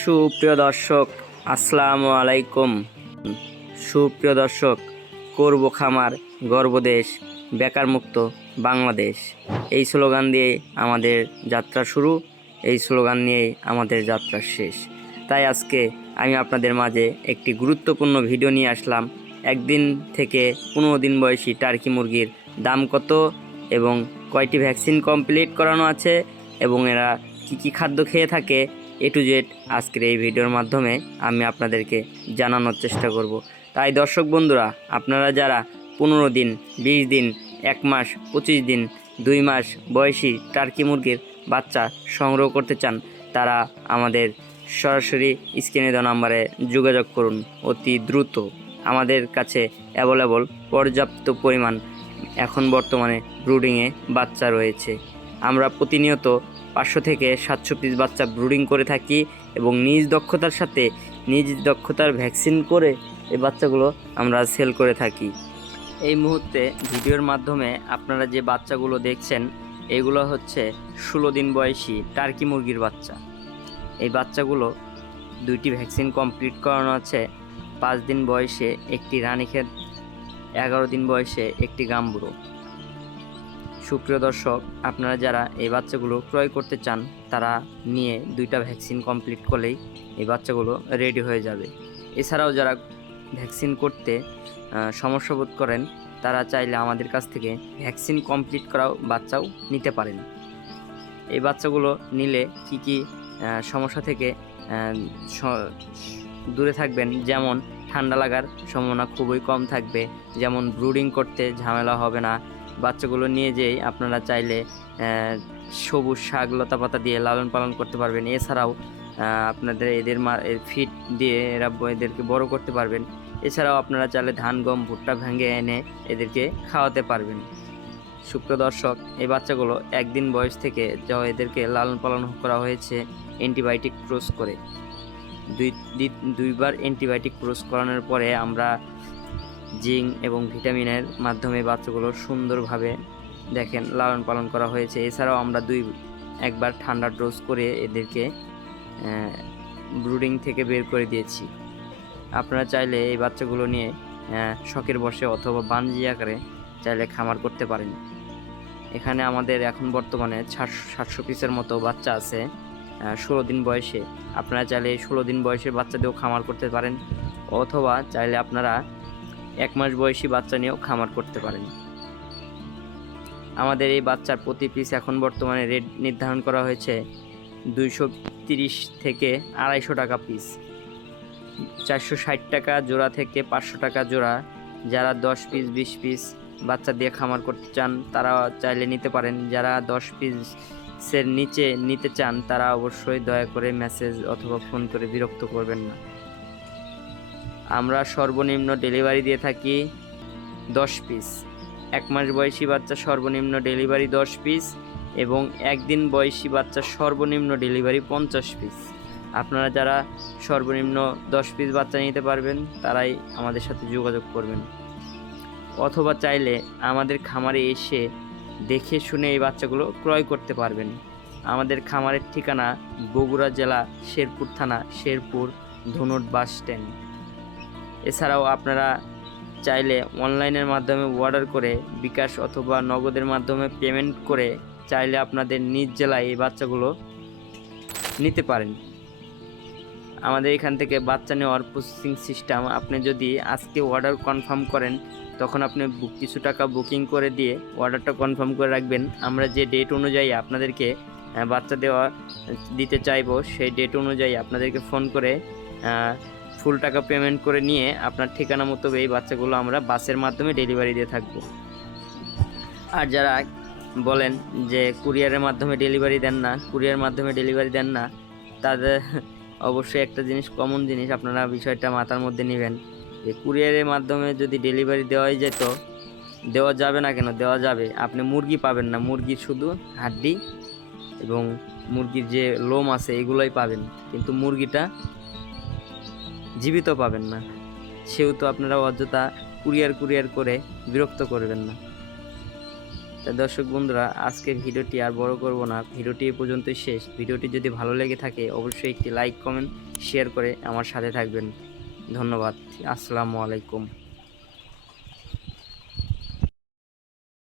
সুপ্রিয় দর্শক, আসসালামু আলাইকুম। সুপ্রিয় দর্শক, করব খামার, গর্বদেশ, বেকারমুক্ত বাংলাদেশ, এই স্লোগান দিয়ে আমাদের যাত্রা শুরু, এই স্লোগান নিয়েই আমাদের যাত্রা শেষ। তাই আজকে আমি আপনাদের মাঝে একটি গুরুত্বপূর্ণ ভিডিও নিয়ে আসলাম। একদিন থেকে 15 দিন বয়সী টার্কি মুরগির দাম কত এবং কয়টি ভ্যাকসিন কমপ্লিট করানো আছে এবং এরা কী খাদ্য খেয়ে থাকে, এ টু জেড আজকের এই ভিডিওর মাধ্যমে আমি আপনাদেরকে জানানোর চেষ্টা করব। তাই দর্শক বন্ধুরা, আপনারা যারা 15 দিন, 20 দিন, 1 মাস, 25 দিন, 2 মাস বয়সী টার্কি মুরগির বাচ্চা সংগ্রহ করতে চান, তারা আমাদের সরাসরি স্ক্রিনে দেওয়া নাম্বারে যোগাযোগ করুন অতি দ্রুত। আমাদের কাছে অ্যাভেলেবল পর্যাপ্ত পরিমাণ এখন বর্তমানে ব্রুডিংয়ে বাচ্চা রয়েছে। আমরা প্রতিনিয়ত 500 থেকে 700 পিস বাচ্চা ব্রুডিং করে থাকি এবং নিজ দক্ষতার ভ্যাকসিন করে এই বাচ্চাগুলো আমরা সেল করে থাকি। এই মুহূর্তে ভিডিওর মাধ্যমে আপনারা যে বাচ্চাগুলো দেখছেন, এগুলো হচ্ছে 16 দিন বয়সী টার্কি মুরগির বাচ্চা। এই বাচ্চাগুলো 2টি ভ্যাকসিন কমপ্লিট করানো আছে। 5 দিন বয়সে একটি রানীক্ষেত, 11 দিন বয়সে একটি গাম্বুরো। সুপ্রিয় দর্শক, আপনারা যারা এই বাচ্চাগুলো ক্রয় করতে চান, তারা নিয়ে 2টা ভ্যাকসিন কমপ্লিট করলেই এই বাচ্চাগুলো রেডি হয়ে যাবে। এছাড়াও যারা ভ্যাকসিন করতে সমস্যা বোধ করেন, তারা চাইলে আমাদের কাছ থেকে ভ্যাকসিন কমপ্লিট করাও বাচ্চাও নিতে পারেন। এই বাচ্চাগুলো নিলে কি সমস্যা থেকে দূরে থাকবেন, যেমন ঠান্ডা লাগার সম্ভাবনা খুবই কম থাকবে, যেমন ব্রুডিং করতে ঝামেলা হবে না। বাচ্চাগুলো নিয়ে যেয়ে আপনারা চাইলে সবুজ শাক লতা পাতা দিয়ে লালন পালন করতে পারবেন। এছাড়াও আপনাদের এদের ফিড দিয়ে এদেরকে বড় করতে পারবেন। এছাড়াও আপনারা চাইলে ধান গম ভুট্টা ভেঙে এনে এদেরকে খাওয়াতে পারবেন। সুপ্রিয় দর্শক, এই বাচ্চাগুলো 1 দিন বয়স থেকে এদেরকে লালন পালন করা হয়েছে অ্যান্টিবায়োটিক ক্রস করে। দুইবার অ্যান্টিবায়োটিক ক্রস করানোর পরে আমরা জিঙ্ক এবং ভিটামিনের মাধ্যমে বাচ্চাগুলো সুন্দরভাবে দেখেন লালন পালন করা হয়েছে। এছাড়াও আমরা একবার ঠান্ডা ডোজ করে এদেরকে ব্রুডিং থেকে বের করে দিয়েছি। আপনারা চাইলে এই বাচ্চাগুলো নিয়ে শখের বসে অথবা বাণিজ্য আকারে চাইলে খামার করতে পারেন। এখানে আমাদের এখন বর্তমানে 700 পিসের মতো বাচ্চা আছে 16 দিন বয়সে। আপনারা চাইলে 16 দিন বয়সের বাচ্চা দিয়েও খামার করতে পারেন, অথবা চাইলে আপনারা 1 মাস বয়সী বাচ্চা নিয়েও খামার করতে পারেন। আমাদের এই বাচ্চার প্রতি পিস এখন বর্তমানে রেট নির্ধারণ করা হয়েছে 230 থেকে 250 টাকা পিস, 460 টাকা জোড়া থেকে 500 টাকা জোড়া। যারা 10 পিস 20 পিস বাচ্চা দিয়ে খামার করতে চান, তারা চাইলে নিতে পারেন। যারা 10 পিসের নিচে নিতে চান, তারা অবশ্যই দয়া করে মেসেজ অথবা ফোন করে বিরক্ত করবেন না। আমরা সর্বনিম্ন ডেলিভারি দিয়ে থাকি 10 পিস। 1 মাস বয়সী বাচ্চা সর্বনিম্ন ডেলিভারি 10 পিস এবং 1 দিন বয়সী বাচ্চা সর্বনিম্ন ডেলিভারি 50 পিস। আপনারা যারা সর্বনিম্ন 10 পিস বাচ্চা নিতে পারবেন, তারাই আমাদের সাথে যোগাযোগ করবেন, অথবা চাইলে আমাদের খামারে এসে দেখে শুনে এই বাচ্চাগুলো ক্রয় করতে পারবেন। আমাদের খামারের ঠিকানা বগুড়া জেলা শেরপুর থানা, শেরপুর ধনুট বাস স্ট্যান্ড। এছাড়াও আপনারা চাইলে অনলাইনের মাধ্যমে অর্ডার করে বিকাশ অথবা নগদের মাধ্যমে পেমেন্ট করে চাইলে আপনাদের নিজ জেলায় এই বাচ্চাগুলো নিতে পারেন। আমাদের এখান থেকে বাচ্চা নেওয়ার প্রসেসিং সিস্টেম, আপনি যদি আজকে অর্ডার কনফার্ম করেন, তখন আপনি কিছু টাকা বুকিং করে দিয়ে অর্ডারটা কনফার্ম করে রাখবেন। আমরা যে ডেট অনুযায়ী আপনাদেরকে বাচ্চা দিতে চাইবো, সেই ডেট অনুযায়ী আপনাদেরকে ফোন করে ফুল টাকা পেমেন্ট করে নিয়ে আপনার ঠিকানা মতো এই বাচ্চাগুলো আমরা বাসের মাধ্যমে ডেলিভারি দিয়ে থাকবো। আর যারা বলেন যে কুরিয়ারের মাধ্যমে ডেলিভারি দেন না, তাদের অবশ্যই একটা জিনিস, কমন জিনিস, আপনারা বিষয়টা মাথার মধ্যে নেবেন যে কুরিয়ারের মাধ্যমে যদি ডেলিভারি দেওয়া যাবে না কেন? দেওয়া যাবে। আপনি মুরগি পাবেন না, মুরগির শুধু হাড্ডি এবং মুরগির যে লোম আছে এগুলোই পাবেন, কিন্তু মুরগিটা জীবিত পাবেন না। সেহেতু আপনারা অযথা কুরিয়ার করে বিরক্ত করবেন না। তা দর্শক বন্ধুরা, আজকের ভিডিওটি আর বড় করব না, ভিডিওটি এ পর্যন্তই শেষ। ভিডিওটি যদি ভালো লেগে থাকে অবশ্যই একটি লাইক, কমেন্ট, শেয়ার করে আমার সাথে থাকবেন। ধন্যবাদ। আসসালামু আলাইকুম।